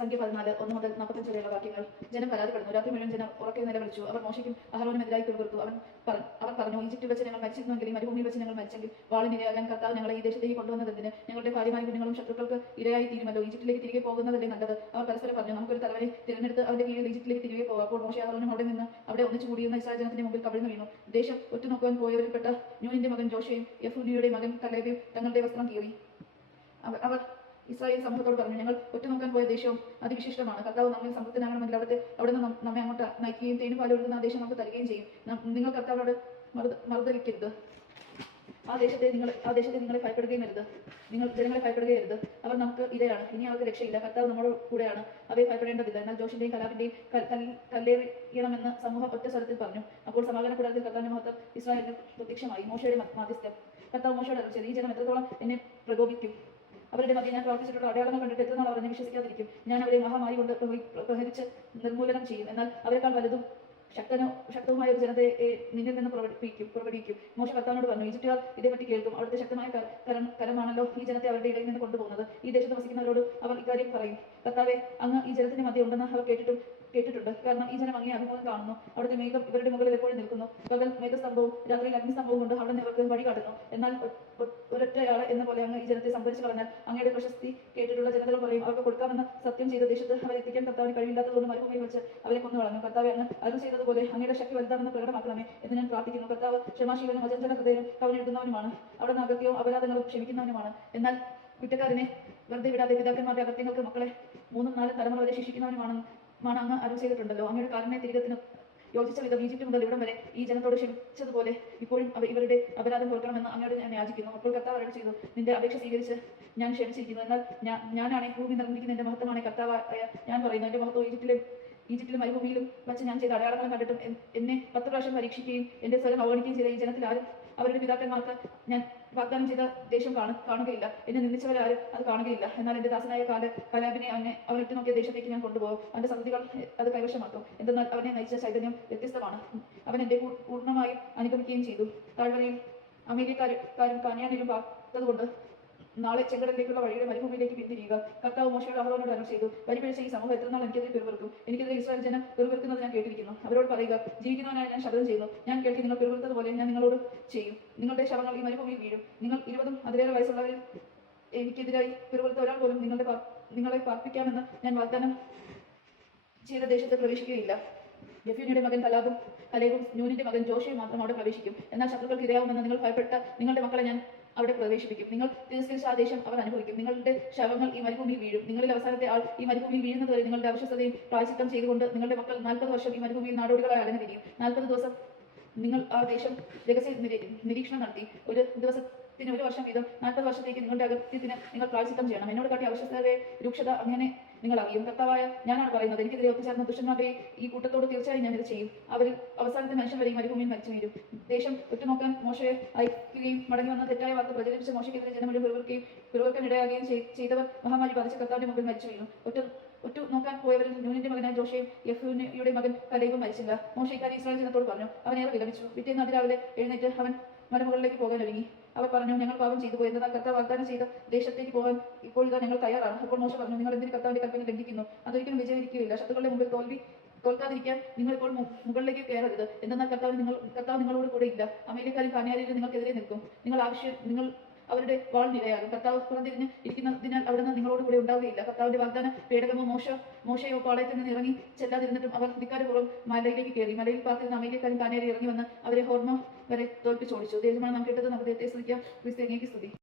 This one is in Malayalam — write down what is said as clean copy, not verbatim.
സംഖ്യ 14 1 മുതൽ 45 വരെയുള്ള വാക്യങ്ങൾ. ജനം പരാതിപ്പെടുന്നു. രാത്രി മുഴുവൻ ജനം ഉറക്കെ നിലവിളിച്ചു. അവർ മോശയ്ക്കും അഹരോനുമെതിരായി പിറുപിറുത്തു. അവർ പറഞ്ഞു, ഈജിപ്തിൽ വെച്ച് ഞങ്ങൾ മരിച്ചിരുന്നെങ്കിൽ, മരുഭൂമിയിൽ വെച്ച് ഞങ്ങൾ മരിച്ചെങ്കിൽ, വാളിനിരയാകാൻ കർത്താവ് ഞങ്ങളെ ഈ ദേശത്തേക്ക് കൊണ്ടുവന്നതെന്തിന്? ഞങ്ങളുടെ ഭാര്യമാരും കുഞ്ഞുങ്ങളും ശത്രുക്കൾക്ക് ഇരയായി തീരുമല്ലോ. ഈജിപ്തിലേക്ക് തിരികെ പോകുന്നതല്ലേ നല്ലത്? അവർ പരസ്പരം പറഞ്ഞു, നമുക്കൊരു തലവനെ തിരഞ്ഞെടുത്ത് അവന്റെ കീഴിൽ ഈജിപ്തിലേക്ക് തിരികെ പോകാം. അപ്പോൾ മോശെ അഹരോനും അവിടെ നിന്ന് അവിടെ ഒന്നിച്ചു കൂടിയിരുന്ന ഇസ്രായേൽ ജനത്തിന്റെ മുമ്പിൽ കവിഴ്ന്നു വീണു. ദേശം ഒറ്റുനോക്കുവാൻ പോയവരിൽപ്പെട്ട നൂനിന്റെ മകൻ ജോഷയും യെഫുന്നിയുടെ മകൻ കലേബയും തങ്ങളുടെ വസ്ത്രം കീറി. അവർ ഇസ്രായേൽ സമൂഹത്തോട് പറഞ്ഞു, ഞങ്ങൾ ഒറ്റുനോക്കാൻ പോയ ദേശവും അതിവിശിഷ്ടമാണ്. കർത്താവ് നമ്മിൽ സംതൃപ്തനാകണമെങ്കിൽ അവിടെ നിന്ന് നമ്മെ അങ്ങോട്ട് നയിക്കുകയും തേനും പാലും ഒഴുകുന്ന ആ ദേശം നമുക്ക് തരികയും ചെയ്യും. നിങ്ങൾ കർത്താവോട് മറുതലിക്കരുത്. ആ ദേശത്തെ നിങ്ങളെ ഭയപ്പെടുകയും അരുത്. നിങ്ങൾ ജനങ്ങളെ ഭയപ്പെടുകയരുത്. അവർ നമുക്ക് ഇരയാണ്. ഇനി അവർക്ക് രക്ഷയില്ല. കർത്താവ് നമ്മുടെ കൂടെയാണ്. അവയെ ഭയപ്പെടേണ്ടതില്ല. എന്നാൽ ജോഷിന്റെയും കലാപിന്റെയും കല്ലെറിയണമെന്ന് സമൂഹം ഒറ്റ സ്വരത്തിൽ പറഞ്ഞു. അപ്പോൾ സമാധാന കൂടാരത്തിൽ കർത്താവിന്റെ മഹത്വം ഇസ്രായേലിന് പ്രത്യക്ഷമായി. മോശയുടെ മാധ്യസ്ഥ്യം. കർത്താവ് മോശയോട് അരുളിച്ചത്, ഈ ജനം എത്രത്തോളം എന്നെ പ്രകോപിക്കും? അവരുടെ മധ്യ ഞാൻ പ്രവർത്തിച്ചിട്ടുള്ള അടയാളങ്ങൾ കണ്ടിട്ട് എത്ര നാൾ അവർ എന്നെ വിശ്വസിക്കാതിരിക്കും? ഞാൻ അവരെ മഹാമാരി കൊണ്ട് പ്രഹരിച്ച് നിർമൂലനം ചെയ്യും. എന്നാൽ അവരെക്കാൾ വലുതും ശക്തവുമായ ഒരു ജനതയെ നിന്നിൽ നിന്ന് പുറപ്പെടുവിക്കും. മോശ കർത്താവിനോട് പറഞ്ഞു, ഈജിപ്തുകാർ ഇതേപറ്റി കേൾക്കും. അവിടുത്തെ ശക്തമായ കരമാണല്ലോ ഈ ജനത്തെ അവരുടെ ഇടയിൽ നിന്ന് കൊണ്ടുപോകുന്നത്. ഈ ദേശത്ത് വസിക്കുന്നവരോട് അവർ ഇക്കാര്യം പറയും. കർത്താവെ, അങ്ങ് ഈ ജനത്തിന്റെ മധ്യ ഉണ്ടെന്ന് അവർ കേട്ടിട്ടുണ്ട്. കാരണം ഈ ജനം അങ്ങേ അഭിമുഖം കാണുന്നു. അവിടുത്തെ മേഘം ഇവരുടെ മുകളിൽ എപ്പോഴും നിൽക്കുന്നു. പകൽ മേഘസ്തംഭവും രാത്രിയിൽ അഗ്നിസ്തംഭവും കൊണ്ട് അവിടെ ഇവർക്ക് വഴി കാട്ടുന്നു. എന്നാൽ ഒരൊറ്റയാളെ എന്ന പോലെ അങ്ങ് ഈ ജനത്തെ സംഭരിച്ചു കളഞ്ഞാൽ അങ്ങയുടെ പ്രശസ്തി കേട്ടിട്ടുള്ള ജനതകൾ പറയും, അവർക്ക് കൊടുക്കാമെന്ന് സത്യം ചെയ്ത ദേശത്ത് അവരെ എത്തിക്കാൻ കർത്താവിന് കഴിവില്ലാത്തതുകൊണ്ട് മരുഭൂമിയിൽ വെച്ച് അവരെ കൊന്നു കളഞ്ഞു. കർത്താവെ, അങ്ങ് അരുൾ ചെയ്തതുപോലെ അങ്ങയുടെ ശക്തി വലുതാണെന്ന് പ്രകടമാക്കണമേ എന്ന് ഞാൻ പ്രാർത്ഥിക്കുന്നു. കർത്താവ് ക്ഷമാശീലനും അചഞ്ചല ഹൃദയനും കവിഞ്ഞെടുക്കുന്നവനുമാണ്. അവിടെ നിന്ന് അകത്യവും അപരാധങ്ങളും ക്ഷമിക്കുന്നവനുമാണ്. എന്നാൽ കുറ്റക്കാരനെ വെറുതെ വിടാതെ പിതാക്കന്മാരുടെ അകത്യങ്ങൾക്ക് മക്കളെ 3 4 തലമുറ വരെ ശിക്ഷിക്കുന്നവനുമാണ് അങ്ങ് അരുൾ ചെയ്തിട്ടുണ്ടല്ലോ. അങ്ങയുടെ കാരുണ്യ തിരികത്തിന് യോജിച്ച വിധം ഈജിപ്റ്റ് മുതൽ ഇവിടം വരെ ഈ ജനത്തോട് ക്ഷമിച്ചതുപോലെ ഇപ്പോഴും ഇവരുടെ അപരാധം കൊടുക്കണമെന്ന് അങ്ങയോട് ഞാൻ യാചിക്കുന്നു. അപ്പോൾ കർത്താവ് അരുൾ ചെയ്തു, നിന്റെ അപേക്ഷ സ്വീകരിച്ച് ഞാൻ ക്ഷണിച്ചിരിക്കുന്നു. എന്നാൽ ഞാനാണ് ഭൂമി നിർമ്മിക്കുന്ന എന്റെ മഹത്വമാണ് കർത്താവായ ഞാൻ പറയുന്നു. എന്റെ മഹത്വം ഈജിപ്തിലും മരുഭൂമിയിലും വെച്ച് ഞാൻ ചെയ്ത അടയാളങ്ങളും കണ്ടിട്ടും എന്നെ 10 പ്രാവശ്യം പരീക്ഷിക്കുകയും എന്റെ സ്വരം അവഗണിക്കുകയും ചെയ്ത ഈ ജനത്തിൽ ആരും അവരുടെ പിതാക്കന്മാർക്ക് ഞാൻ വാഗ്ദാനം ചെയ്ത ദേശം കാണുകയില്ല. എന്നെ നിന്ദിച്ചവരാരും അത് കാണുകയില്ല. എന്നാൽ എന്റെ ദാസനായ കലാബിനെ അവൻ ഇട്ടുനോക്കിയ ദേശത്തേക്ക് ഞാൻ കൊണ്ടുപോകും. അവന്റെ സന്തതികൾ അത് കൈവശമാക്കും. എന്തെന്നാൽ അവനെ നയിച്ച ചൈതന്യം വ്യത്യസ്തമാണ്. അവൻ എന്റെ പൂർണ്ണമായും അനുഗമിക്കുകയും ചെയ്തു. താഴ്വരയിൽ അമേരിക്കാരും കാനാനിലും പാർത്തതുകൊണ്ട് നാളെ ചെങ്കടലിലേക്കുള്ള വഴിയുടെ മരുഭൂമിയിലേക്ക് പിന്തിരിയുക. കർത്താവ് മോശയോട് അഹരോനോട് അരുൾ ചെയ്തു, പരിപിഴച്ച ഈ സമൂഹം എത്രനാൾ എനിക്കെതിരെ പിറുപിറുക്കും? എനിക്കെതിരെ ഇസ്രായേൽ ജനം പിറുപിറുക്കുന്നത് ഞാൻ കേട്ടിരിക്കുന്നു. അവരോട് പറയുക, ജീവിക്കുന്നവനായി ഞാൻ ശബ്ദം ചെയ്യുന്നു. ഞാൻ കേൾക്കി നിങ്ങൾ പിറുപിറുത്തതുപോലെ ഞാൻ നിങ്ങളോട് ചെയ്യും. നിങ്ങളുടെ ശവങ്ങൾ ഈ മരുഭൂമിയിൽ വീഴും. നിങ്ങൾ 20 അതിലേറെ വയസ്സുള്ളവരിൽ എനിക്കെതിരായി പിറുപിറുത്ത ഒരാൾ പോലും നിങ്ങളെ പാർപ്പിക്കാമെന്ന് ഞാൻ വാഗ്ദാനം ചെയ്ത ദേശത്ത് പ്രവേശിക്കുകയില്ല. യെഫുന്നിയുടെ മകൻ കലേബും നൂനിന്റെ മകൻ ജോഷയും മാത്രം അവിടെ പ്രവേശിക്കും. എന്നാൽ ശത്രുക്കൾക്ക് ഇരയാവുമെന്ന് നിങ്ങൾ ഭയപ്പെട്ട നിങ്ങളുടെ മക്കളെ ഞാൻ അവിടെ പ്രവേശിപ്പിക്കും. നിങ്ങൾ തിരസ്കരിച്ച ആ ദേശം അവർ അനുഭവിക്കും. നിങ്ങളുടെ ശവങ്ങൾ ഈ മരുഭൂമിയിൽ വീഴും. നിങ്ങളിൽ അവസാനത്തെ ആൾ ഈ മരുഭൂമിയിൽ വീഴുന്നതുവരെ നിങ്ങളുടെ അവിശ്വസതയും പ്രായശ്ചിത്തം ചെയ്തുകൊണ്ട് നിങ്ങളുടെ മക്കൾ 40 വർഷം ഈ മരുഭൂമിയിൽ നാടോടികളായി അലഞ്ഞു തിരിയും. 40 ദിവസം നിങ്ങൾ ആ ദേശം രഹസ്യ നിരീക്ഷണം നടത്തി. ഒരു ദിവസത്തിന് 1 വർഷം വീതം 40 വർഷത്തേക്ക് നിങ്ങളുടെ അകത്യത്തിന് നിങ്ങൾ പ്രായശ്ചിത്തം ചെയ്യണം. എന്നോട് കാട്ടിയ അവിശ്വസതയുടെ രൂക്ഷത അങ്ങനെ നിങ്ങൾ അറിയും. കർത്താവായ ഞാനാണ് പറയുന്നത്. എനിക്കെതിരെ ഒത്തുചേർന്ന ദുഷ്ടന്മാരുടെ ഈ കൂട്ടത്തോട് തീർച്ചയായും ഞാൻ ഇത് ചെയ്യും. അവരിൽ അവസാനത്തെ മനുഷ്യൻ വരെ ഈ മരുഭൂമിയിൽ മരിച്ചു വീഴും. ദേശം ഒറ്റുനോക്കാൻ മോശയെ അയക്കുകയും മടങ്ങി വന്ന തെറ്റായ വാർത്ത പ്രചരിപ്പിച്ച് മോശയ്ക്കെതിരെ ജനം മുഴുവൻ പിറുപിറുക്കാൻ ഇടയാകുകയും ചെയ്തവർ മഹാമാരി ബാധിച്ച കർത്താവിന്റെ മുമ്പിൽ മരിച്ചു വീണു. ഒറ്റ നോക്കാൻ പോയവരിൽ നൂനിന്റെ മകനായ ജോഷയും യെഫുന്നിയുടെ മകൻ കലേബും മരിച്ചില്ല. മോശെ ഇക്കാര്യം ഇസ്രായേൽ ജനത്തോട് പറഞ്ഞു. അവനേറെ വിലപിച്ചു. പിറ്റേന്ന് അതിരാവിലെ എഴുന്നേറ്റ് അവൻ മലമുകളിലേക്ക് പോകാൻ ഒരുങ്ങി. അവർ പറഞ്ഞു, ഞങ്ങൾ പാപം ചെയ്തു പോയി. എന്നാൽ കർത്താവ് വാഗ്ദാനം ചെയ്ത ദേശത്തേക്ക് പോകാൻ ഇപ്പോൾ ഇതാ ഞങ്ങൾ തയ്യാറാണ്. അപ്പോൾ മോശ പറഞ്ഞു, നിങ്ങൾ എന്തിന് കർത്താവിന്റെ കൽപ്പന ലംഘിക്കുന്നു? അതൊരിക്കലും വിജയിക്കുകയില്ല. ശത്രുക്കളുടെ മുമ്പിൽ തോൽക്കാതിരിക്കാൻ നിങ്ങൾ ഇപ്പോൾ മുകളിലേക്ക് കയറരുത്. എന്തെന്നാൽ കർത്താവ് നിങ്ങളോട് കൂടെ ഇല്ല. അമേരിക്കാരും കാനാനിലും നിങ്ങൾക്കെതിരെ നിൽക്കും. നിങ്ങൾ അവരുടെ വാളിനിരയാകും. കർത്താവ് പുറംതിരിഞ്ഞ് ഇരിക്കുന്നതിനാൽ അവിടുന്ന് നിങ്ങളോട് കൂടെ ഉണ്ടാവുകയില്ല. കർത്താവിന്റെ വാഗ്ദാന പേടകമോ മോശയോ പാളയത്തിൽ നിന്ന് ഇറങ്ങി ചെല്ലാതിരുന്നിട്ടും അവർ ധിക്കാരപൂർവ്വം മലയിലേക്ക് കയറി. മലയിൽ പാർത്തിരുന്ന അമേരിക്കാരും കാനാരി ഇറങ്ങി വന്ന് അവരെ ഹോർമ വരെ തോൽപ്പിച്ചോടിച്ചു. ദൈവമാണ് നാം കേട്ടത്. നമുക്ക് ദൈവത്തെ സ്തുതിക്കാം. ക്രിസ്ത്യാനിക്ക് സ്തുതി.